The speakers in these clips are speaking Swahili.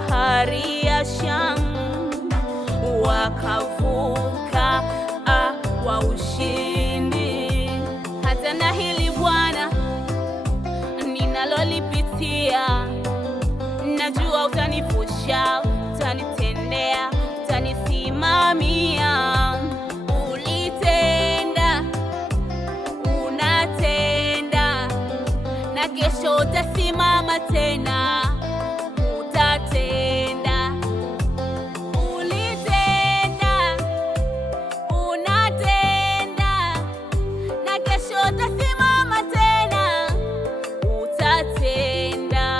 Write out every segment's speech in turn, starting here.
bahari ya Shamu, wakavuka kwa ushindi. Hata na hili Bwana ninalolipitia, najua utanivusha, utanitendea, utanisimamia. Ulitenda, unatenda, na kesho utasimama tena, utatenda. Ulitenda, unatenda, na kesho utasimama tena, utatenda.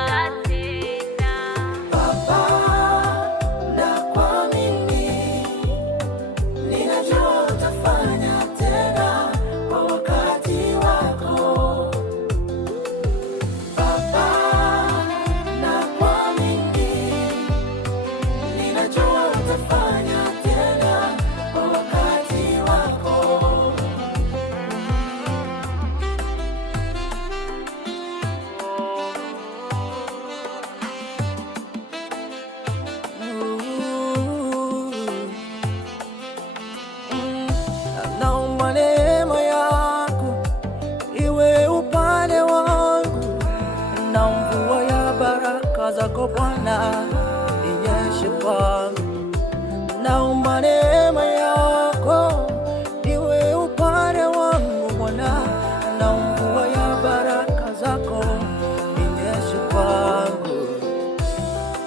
Naomba neema yako iwe upande wangu, na mvua ya baraka zako Bwana inyeshe kwangu. Naomba neema yako iwe upande wangu Bwana, na mvua ya baraka zako inyeshe kwangu.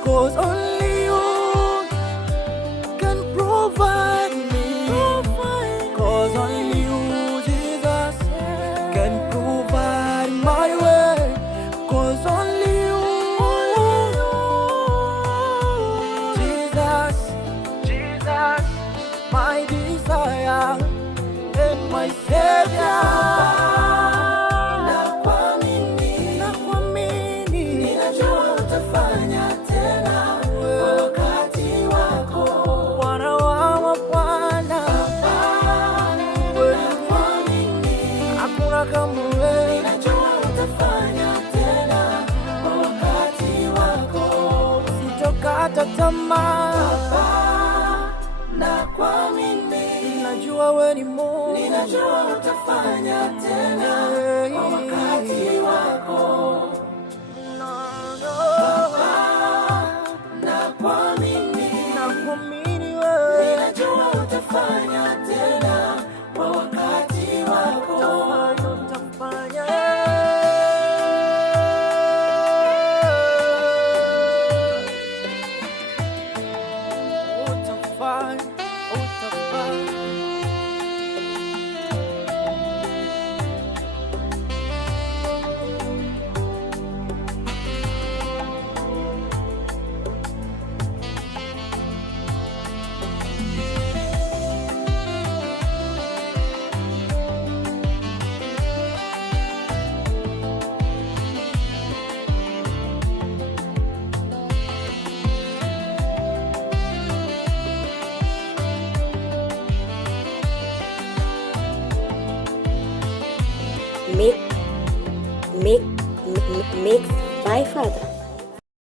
'Cause only you can provide me. 'Cause only you, Jesus, can provide my way. 'Cause only you, Jesus, my desire and my Savior. Nakuamini, ninajua utafanya tena kwa wakati wako. Bwana wa mabwana, hakuna kama wewe. Ninajua utafanya tena kwa wakati wako. Sitokata tamaa, nakuamini. Ninajua wewe ni Mungu. Ninajua utafanya tena kwa wakati wako. Nakuamini wewe. Ninajua utafanya tena kwa wakati wako. Utafanya. Mix by Father.